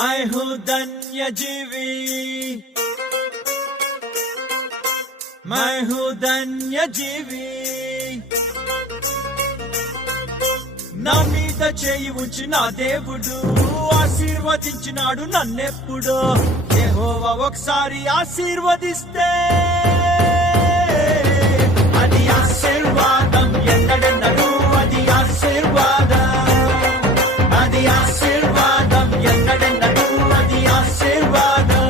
मैं हूँ धन्य जीवी, मैं हूँ धन्य जीवी. నా మీద చేయి ఉంచి నా దేవుడు ఆశీర్వదించినాడు నన్నెప్పుడు. యెహోవా ఒకసారి ఆశీర్వదిస్తే అది ఆశీర్వాదం, ఎన్నడెన్నడూ అది ఆశీర్వాదం, అది ఆశీర్వాదం, ఎన్నడెన్నడూ అది ఆశీర్వాదం.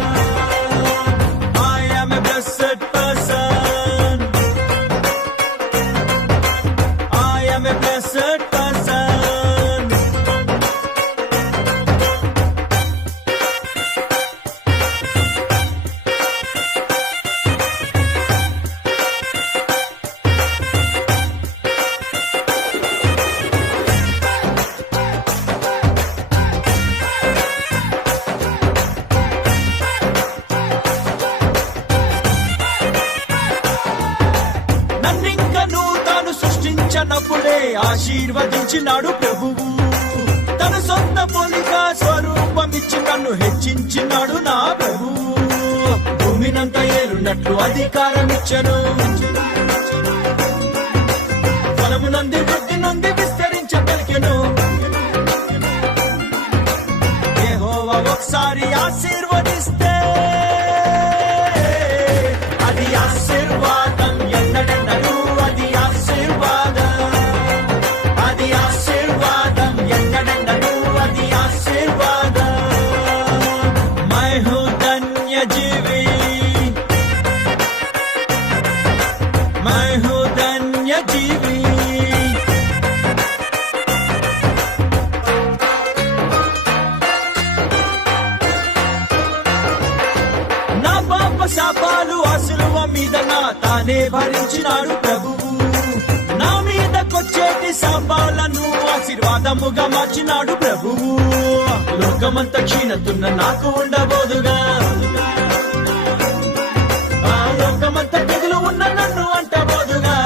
I am a blessed person, I am a blessed person. నప్పుడే ఆశీర్వదించినాడు ప్రభువు. తన సొంత పోలిక స్వరూపమిచ్చి నన్ను హెచ్చించినాడు నా ప్రభువు. భూమినంత ఏలున్నట్లు అధికారం ఇచ్చను, ఫలము నంది వృద్ధి నుండి విస్తరించగలిగెను. యెహోవా ఒకసారి ఆశీర్వదిస్తే అది ఆశీర్వాదం, ఎన్నడెన్నడూ అది ఆశీర్వాదం, అది ఆశీర్వాదం, ఎన్నడెన్నడూ అది ఆశీర్వాదం. मैं हूँ धन्य जीवी, मैं हूँ धन्य जीवी. నా పాప శాపాలు అసులువ మీద నా తానే భరించినాడు ప్రభువు. నా మీదకొచ్చేటి శాపాలను ఆశీర్వాదముగా మార్చినాడు ప్రభువు. లోకమంత క్షీణతున్న నాకు ఉండబోదుగా, ఆ లోకమంత తెగులు ఉన్న నన్ను అంటబోదుగా.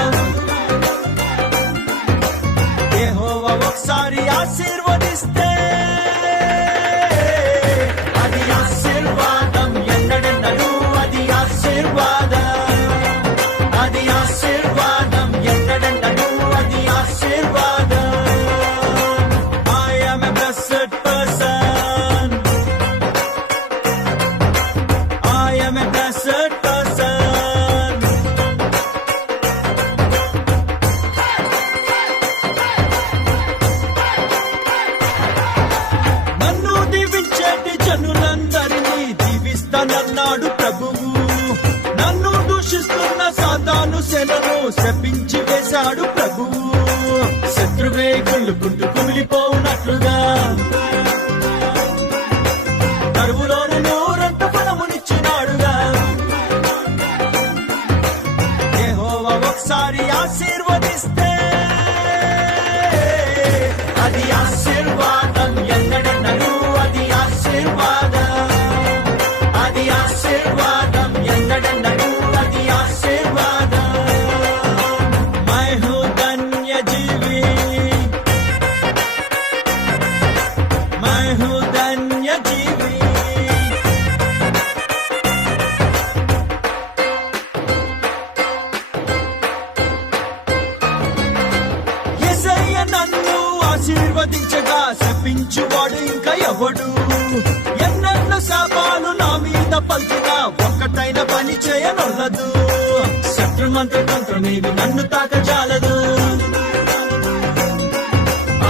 యెహోవా ఒకసారి ఆశీర్వదిస్తే అది ఆశీర్వాదం, ఎన్నడెన్నడూ అది ఆశీర్వాదం, అది ఆశీర్వాదం, ఎన్నడెన్నడూ అది ఆశీర్వాదం. I am a blessed person, I am a blessed person. నన్ను దీవించేటి జనులందరినీ దీవిస్తానన్నాడు ప్రభువు. నన్ను దూషిస్తున్న సాతాను సేనను శపించి వేశాడు ప్రభువు. శత్రువే కుళ్ళుకుంటూ కుమిలిపోవునట్లుగా కరువులోని నూరంత ఫలమునిచ్చినాడుగా. యెహోవా ఒకసారి ఆశీర్వదిస్తే అది ఆశీర్వాదం, ఎన్నడెన్నడూ అది ఆశీర్వాదం, అది ఆశీర్వాదం, ఎన్నడెన్నడూ అది ఆశీర్వాదం. मैं हूँ धन्य जीवी, मैं हूँ धन्य जीवी. యేసయ్య నన్ను ఆశీర్వదించగా శపించువాడు ఇంకా ఎవడు? ఎన్నెన్నో శాపాలు నా మీద పలికినా ఒక్కటైన పని చేయనొల్లదు. శత్రుమంత్ర తంత్రమేమి నన్ను తాకజాలదు.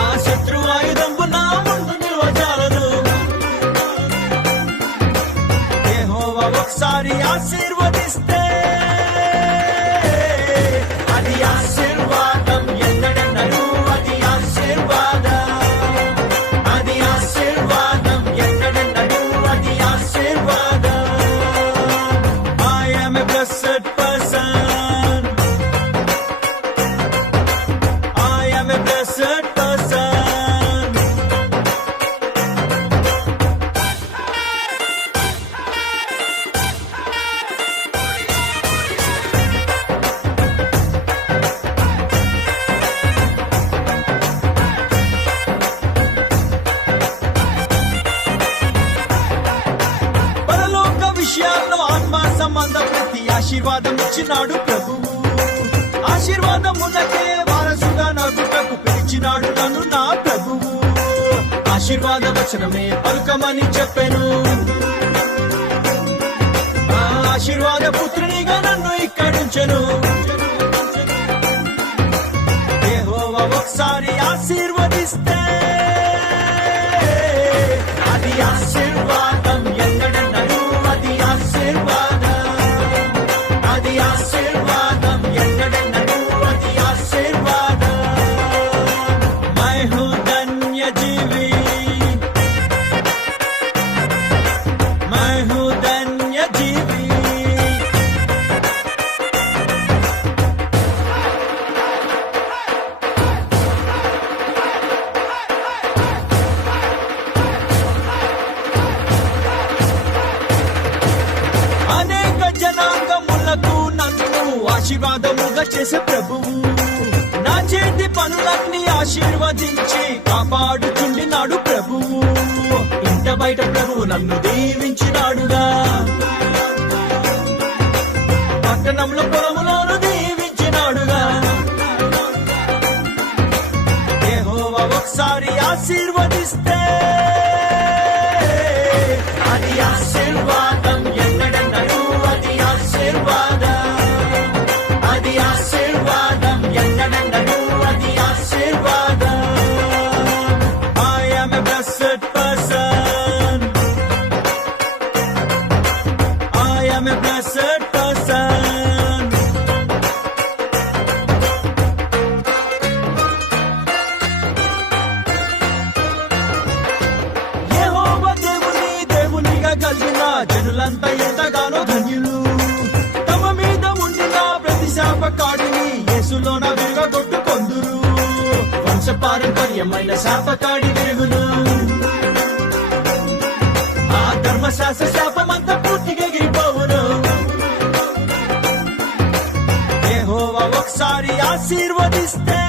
ఆ శత్రు ఆయుధంబు నా ముందు నిలవజాలదు. యెహోవా ఒకసారి ఆశీర్వదిస్తే అది ఆశీర్వాదం, ఎన్నడెన్నడూ అది ఆశీర్వాదం, అది ఆశీర్వాదం, ఎన్నడెన్నడూ అది ఆశీర్వాదం. I am a blessed person, I am a blessed person. విషయాల్లో ఆత్మ సంబంధ ప్రతి ఆశీర్వాదం ఇచ్చినాడు ప్రభువు. ఆశీర్వాదమునకే వారసుగా నగుటకు పిలిచినాడు నన్ను నా ప్రభువు. ఆశీర్వాద వచనమే పలుకమని చెప్పెను. ఆశీర్వాద పుత్రునిగా నన్ను ఇక్కడుంచెను. యెహోవా ఒకసారి ఆశీర్వదిస్తే అది ఆశీర్వాదం ఎన్నడన్నను. అది ఆశీర్వాదం, అది ఆశీర్వాదం ఎన్నడన్నను. అది ఆశీర్వాదం. మై హూ ధన్య జీవి, మై హూ ధన్య జీవి. అనేక జనాంగములకు నన్ను ఆశీర్వాదముగా చేసే ప్రభువు. నా చేతి పనులన్నీ ఆశీర్వదించి కాపాడుచుండినాడు ప్రభువు. ఇంట బయట ప్రభువు నన్ను దీవించినాడుగా. పట్టణంలో పొలములోను దీవించినాడుగా. యెహోవా ఒకసారి ఆశీర్వదిస్తే అది ఆశీర్వాదం ఎన్నడన్నను. అది ఆశీర్వాదం, అది ఆశీర్వాదం ఎన్నడన్నను. అది ఆశీర్వాదం. I am a blessed person. I am a blessed person. యెహోవా దేవునిగా కలిగిన జనులంతా ఎంతగానో ధన్యులు. తమ మీద ఉండిన ప్రతి శాపకాడిని యేసులోన విరగొట్టుకొందురు. వంశ పారంపర్యమైన శాపకాడి విరుగును. ఆ ధర్మశాస్త్ర శాపమంతా పూర్తిగా ఎగిరిపోవును. యెహోవా ఒకసారి ఆశీర్వదిస్తే